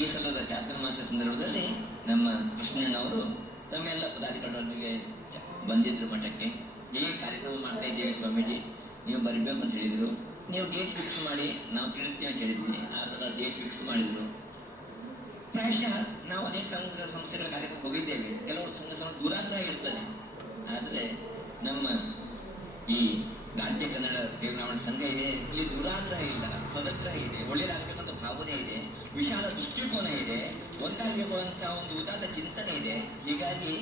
ಈ ಸಲದ ಚಾತುರ್ಮಾಸ ಸಂದರ್ಭದಲ್ಲಿ ನಮ್ಮ ಕೃಷ್ಣಣ್ಣವರು ತಮ್ಮೆಲ್ಲ ಪದಾಧಿಕಾರಿಗಳೊಂದಿಗೆ ಬಂದಿದ್ರು ಮಠಕ್ಕೆ. ಹೀಗೆ ಕಾರ್ಯಕ್ರಮ ಮಾಡ್ತಾ ಇದ್ದೀವಿ ಸ್ವಾಮೀಜಿ? ನೀವು ಬರಬೇಕು ಅಂತ ಹೇಳಿದರು. ನೀವು ಡೇಟ್ ಫಿಕ್ಸ್ ಮಾಡಿ, ನಾವು ತಿಳಿಸ್ತೀವಿ ಅಂತ ಹೇಳಿದ್ದೀನಿ ಆ ಥರ ಡೇಟ್ ಫಿಕ್ಸ್ ಮಾಡಿದ್ರು. ಪ್ರಾಯಶಃ ನಾವು ಅನೇಕ ಸಂಘ ಸಂಸ್ಥೆಗಳ ಕಾರ್ಯಕ್ರಮಕ್ಕೆ ಹೋಗಿದ್ದೇವೆ. ಕೆಲವರು ಸಂಘ ಸಂಸ್ಥೆ ದೂರಾಗ್ರಹ ಇರ್ತದೆ. ಆದರೆ ನಮ್ಮ ಈ ಗಾಂಧಿ ಕನ್ನಡ ದೇವನಾವಣ ಸಂಘ ಇದೆ, ಇಲ್ಲಿ ದುರಾಗ್ರಹ ಇಲ್ಲ ಸದಗ್ರಹ ಇದೆ ಒಳ್ಳೆಯದಾಗಬೇಕಂತ ಭಾವನೆ ಇದೆ, ವಿಶಾಲ ದೃಷ್ಟಿಕೋನ ಇದೆ ಒಂದಾಗಿರುವಂತಹ ಒಂದು ಉದಾತ್ತ ಚಿಂತನೆ ಇದೆ. ಹೀಗಾಗಿ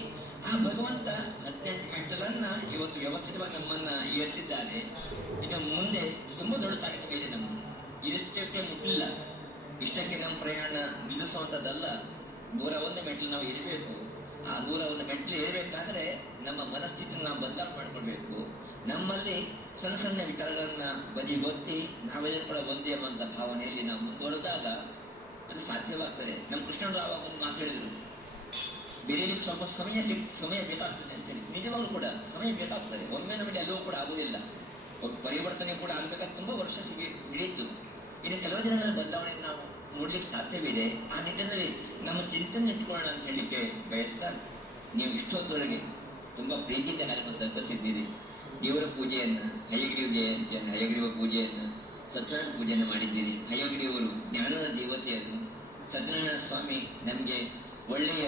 ಆ ಭಗವಂತ ಹದಿನೆಂಟು ಮೆಟ್ಟಲನ್ನ ಇವತ್ತು ವ್ಯವಸ್ಥಿತವಾಗಿ ನಮ್ಮನ್ನ ಇರಿಸಿದ್ದಾರೆ. ಇನ್ನು ಮುಂದೆ ತುಂಬಾ ದೊಡ್ಡ ಕಾರ್ಯಕ್ರಮ ಇದೆ ನಮ್ದು. ಇಷ್ಟಕ್ಕೆ ಮುಟ್ಟಿಲ್ಲ. ಇಷ್ಟಕ್ಕೆ ನಮ್ಮ ಪ್ರಯಾಣ ನಿಲ್ಲಿಸುವಂಥದ್ದಲ್ಲ. ದೂರ ಒಂದು ಮೆಟ್ಲು ನಾವು ಇರಬೇಕು. ಆ ದೂರ ಒಂದು ಮೆಟ್ಲು ಏರಬೇಕಾದ್ರೆ ನಮ್ಮ ಮನಸ್ಥಿತಿನ ನಾವು ಬದಲಾವಣೆ ಮಾಡ್ಕೊಳ್ಬೇಕು. ನಮ್ಮಲ್ಲಿ ಸಣ್ಣ ಸಣ್ಣ ವಿಚಾರಗಳನ್ನ ಬದಿಗೊತ್ತಿ ನಾವೆಲ್ಲರೂ ಕೂಡ ಒಂದೇ ಎಂಬಂತ ಭಾವನೆಯಲ್ಲಿ ನಾವು ಮುಂದುವರೆದಾಗ ಅದು ಸಾಧ್ಯವಾಗ್ತದೆ. ನಮ್ಮ ಕೃಷ್ಣರಾವ್ ಒಂದು ಮಾತು ಹೇಳಿದ್ರು. ಬೇರೆಯಲ್ಲಿ ಸ್ವಲ್ಪ ಸಮಯ ಸಿಕ್, ಸಮಯ ಬೇಕಾಗ್ತದೆ ಅಂತ ಹೇಳಿ ನಿಜವಾಗ್ಲೂ ಕೂಡ ಸಮಯ ಬೇಕಾಗ್ತದೆ. ಒಮ್ಮೆ ನಮಗೆ ಎಲ್ಲವೂ ಕೂಡ ಆಗುವುದಿಲ್ಲ ಒಂದು ಪರಿವರ್ತನೆ ಕೂಡ ಆಗ್ಬೇಕಾದ್ರೆ ತುಂಬಾ ವರ್ಷ ಸಿಗಿ, ಹಿಡಿಯಿತು. ಇನ್ನು ಕೆಲವು ದಿನಗಳ ಬದಲಾವಣೆ ನಾವು ನೋಡ್ಲಿಕ್ಕೆ ಸಾಧ್ಯವಿದೆ. ಆ ನಿಟ್ಟಿನಲ್ಲಿ ನಮ್ಮ ಚಿಂತನೆ ಇಟ್ಕೊಳ್ಳೋಣ ಅಂತ ಹೇಳಲಿಕ್ಕೆ ಬಯಸ್ತಾ, ನೀವು ಇಷ್ಟೊತ್ತೊಳಗೆ ತುಂಬಾ ಪ್ರೀತಿಯಿಂದ ನನಗೆ ಸರ್ಕಸಿದ್ದೀರಿ ದೇವರ ಪೂಜೆಯನ್ನು ಹಯಗ್ರೀವ ಜಯಂತಿಯನ್ನು ಹಯಗ್ರೀವ ಪೂಜೆಯನ್ನು, ಸತ್ಯನಾರಾಯಣ ಪೂಜೆಯನ್ನು ಮಾಡಿದ್ದೀರಿ ಹಯಗ್ರೀವರು ಜ್ಞಾನದ ದೇವತೆಯನ್ನು ಸತ್ಯನಾರಾಯಣ ಸ್ವಾಮಿ ನಮಗೆ ಒಳ್ಳೆಯ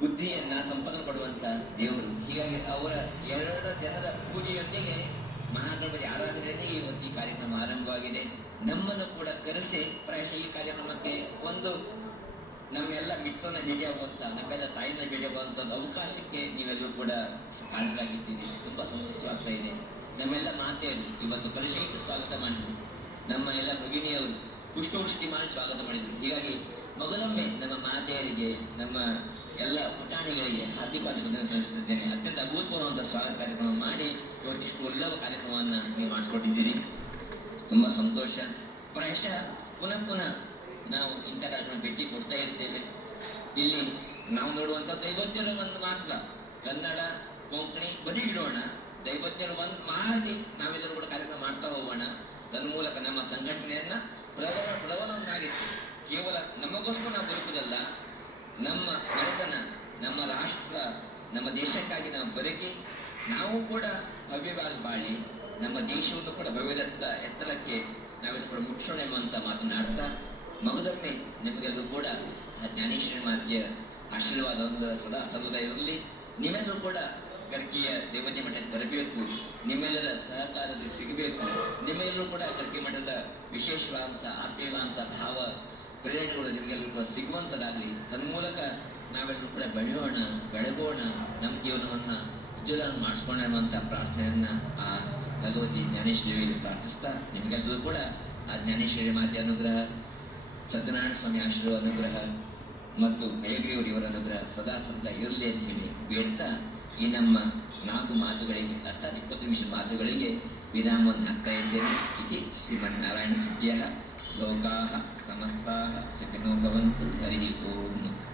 ಬುದ್ಧಿಯನ್ನ ಸಂಪನ್ನ ಪಡುವಂಥ ದೇವರು. ಹೀಗಾಗಿ ಅವರ ಎರಡು ಜನರ ಪೂಜೆಯೊಂದಿಗೆ ಮಹಾಗಣಪತಿ ಆರಾಧನೆಯಲ್ಲಿ ಇವತ್ತು ಈ ಕಾರ್ಯಕ್ರಮ ಆರಂಭವಾಗಿದೆ. ನಮ್ಮನ್ನು ಕೂಡ ಕರೆಸಿ ಪ್ರಾಯಶಃ ಈ ಕಾರ್ಯಕ್ರಮಕ್ಕೆ ಒಂದು ನಮ್ಮೆಲ್ಲ ಮಿತ್ರನ ಭೇಟಿ ನಮ್ಮೆಲ್ಲ ತಾಯಿನ ಭೇಟಿ ಅವಕಾಶಕ್ಕೆ ನೀವೆಲ್ಲರೂ ಕೂಡ ಕಾರಣರಾಗಿದ್ದೀರಿ. ಸಂತೋಷವಾಗ್ತಾ ಇದೆ. ನಮ್ಮೆಲ್ಲ ಮಾತೆಯರು ಇವತ್ತು ಪರಿಶೀಲಿತ ಸ್ವಾಗತ ಮಾಡಿದ್ರು. ನಮ್ಮ ಎಲ್ಲ ಭಗಿನಿಯವರು ಪುಷ್ಪವೃಷ್ಟಿ ಮಾಡಿ ಸ್ವಾಗತ ಮಾಡಿದ್ರು. ಹೀಗಾಗಿ ಮೊದಲೊಮ್ಮೆ ನಮ್ಮ ಮಾತೆಯರಿಗೆ, ನಮ್ಮ ಎಲ್ಲ ಪುಟಾಣಿಗಳಿಗೆ ಹಾರ್ದಿಕ ಅಭಿನಂದನೆ ಸಲ್ಲಿಸುತ್ತಿದ್ದೇನೆ. ಅತ್ಯಂತ ಅಭೂತಪೂರ್ವವಾದ ಸ್ವಾಗತ ಕಾರ್ಯಕ್ರಮ ಮಾಡಿ ಇವತ್ತಿಷ್ಟು ಒಳ್ಳೆಯ ಕಾರ್ಯಕ್ರಮವನ್ನ ನೀವು ಮಾಡಿಸ್ಕೊಟ್ಟಿದ್ದೀರಿ. ತುಂಬಾ ಸಂತೋಷ. ಪ್ರಾಯಶಃ ಪುನಃ ಪುನಃ ನಾವು ಇಂಥ ಕಾರ್ಯಕ್ರಮ ಭೇಟಿ ಕೊಡ್ತಾ ಇರ್ತೇವೆ. ಇಲ್ಲಿ ನಾವು ದೈವಜ್ಞರು ಒಂದು ಮಾತ್ರ. ಕನ್ನಡ, ಕೊಂಕಣಿ, ಬದಿಗಿಡೋಣ. ದೈವಜ್ಞರು ಬಂದು ಮಾಡಿ ನಾವೆಲ್ಲರೂ ಕೂಡ ಕಾರ್ಯಕ್ರಮ ಮಾಡ್ತಾ ಹೋಗೋಣ. ತನ್ಮೂಲಕ ನಮ್ಮ ಸಂಘಟನೆಯನ್ನ ಪ್ರಬಲ ಪ್ರಬಲವನ್ನಾಗಿಸಿ. ಕೇವಲ ನಮಗೋಸ್ಕರ ನಾವು ಬದುಕುದಲ್ಲ ನಮ್ಮ ಮನೆತನ ನಮ್ಮ ರಾಷ್ಟ್ರ, ನಮ್ಮ ದೇಶಕ್ಕಾಗಿ ನಾವು ಬದುಕಿ, ನಾವು ಕೂಡ ಭವ್ಯವಾಗಿ ಬಾಳಿ, ನಮ್ಮ ದೇಶವನ್ನು ಕೂಡ ಭವ್ಯದತ್ತ ಎತ್ತರಕ್ಕೆ ನಾವೆಲ್ಲ ಕೂಡ ಮುಟ್ಸೋಣ ಎಂಬಂತ ಮಾತನಾಡ್ತಾ, ಮಗದೊಮ್ಮೆ ನಿಮಗೆಲ್ಲರೂ ಕೂಡ ಜ್ಞಾನೇಶ್ವರ ಮಾತೆಯ ಆಶೀರ್ವಾದ ಒಂದು ಸದಾ ಸರ್ವದಾ ಇರಲಿ ನೀವೆಲ್ಲರೂ ಕೂಡ ಗರ್ಕಿಯ ದೇವತೆ ಬರಬೇಕು. ನಿಮ್ಮೆಲ್ಲರ ಸಹಕಾರದಲ್ಲಿ ಸಿಗಬೇಕು. ನಿಮ್ಮೆಲ್ಲರೂ ಕೂಡ ಕರ್ಕೆ ಮಠದ ವಿಶೇಷವಾದಂಥ ಆತ್ಮೀಯವಾದಂಥ ಭಾವ ಪ್ರೇರಣೆಗಳು ನಿಮಗೆಲ್ಲರೂ ಕೂಡ ಸಿಗುವಂಥದ್ದಾಗಲಿ. ತನ್ಮೂಲಕ ನಾವೆಲ್ಲರೂ ಕೂಡ ಬೆಳೆಯೋಣ, ಬೆಳಗೋಣ, ನಮ್ಮ ಜೀವನವನ್ನು ಉಜ್ವಲ ಮಾಡಿಸ್ಕೋಣ ಅನ್ನುವಂಥ ಪ್ರಾರ್ಥನೆಯನ್ನ ಆ ಭಗವತಿ ಜ್ಞಾನೇಶ್ವರಿಯಲ್ಲಿ ಪ್ರಾರ್ಥಿಸ್ತಾ ನಿಮಗೆಲ್ಲರೂ ಕೂಡ ಆ ಜ್ಞಾನೇಶ್ವರಿ ಮಾತೆ ಅನುಗ್ರಹ, ಸತ್ಯನಾರಾಯಣ ಸ್ವಾಮಿ ಆಶೀರ್ವಾದ ಅನುಗ್ರಹ ಮತ್ತು ಹಯಗ್ರೀವರು ಇವರ ಸದಾ ಸದಾ ಇರಲಿ ಅಂತ ಹೇಳಿ ಬೇಡ್ತಾ ಈ ನಮ್ಮ ನಾಲ್ಕು ಮಾತುಗಳಿಗೆ, ಅರ್ಥಾತ್ ಇಪ್ಪತ್ತು ನಿಮಿಷ ಮಾತುಗಳಿಗೆ ವಿರಾಮವನ್ನು ಹಾಕ್ತಾ ಇದ್ದೇನೆ. ಇತಿ ಶ್ರೀಮನ್ನಾರಾಯಣ ಸುಖ್ಯ ಲೋಕಾಹ ಸಮಸ್ತಾಹ. ಸುಖಿನೋ ಭವಂತು. ಹರಿ ಓಂ.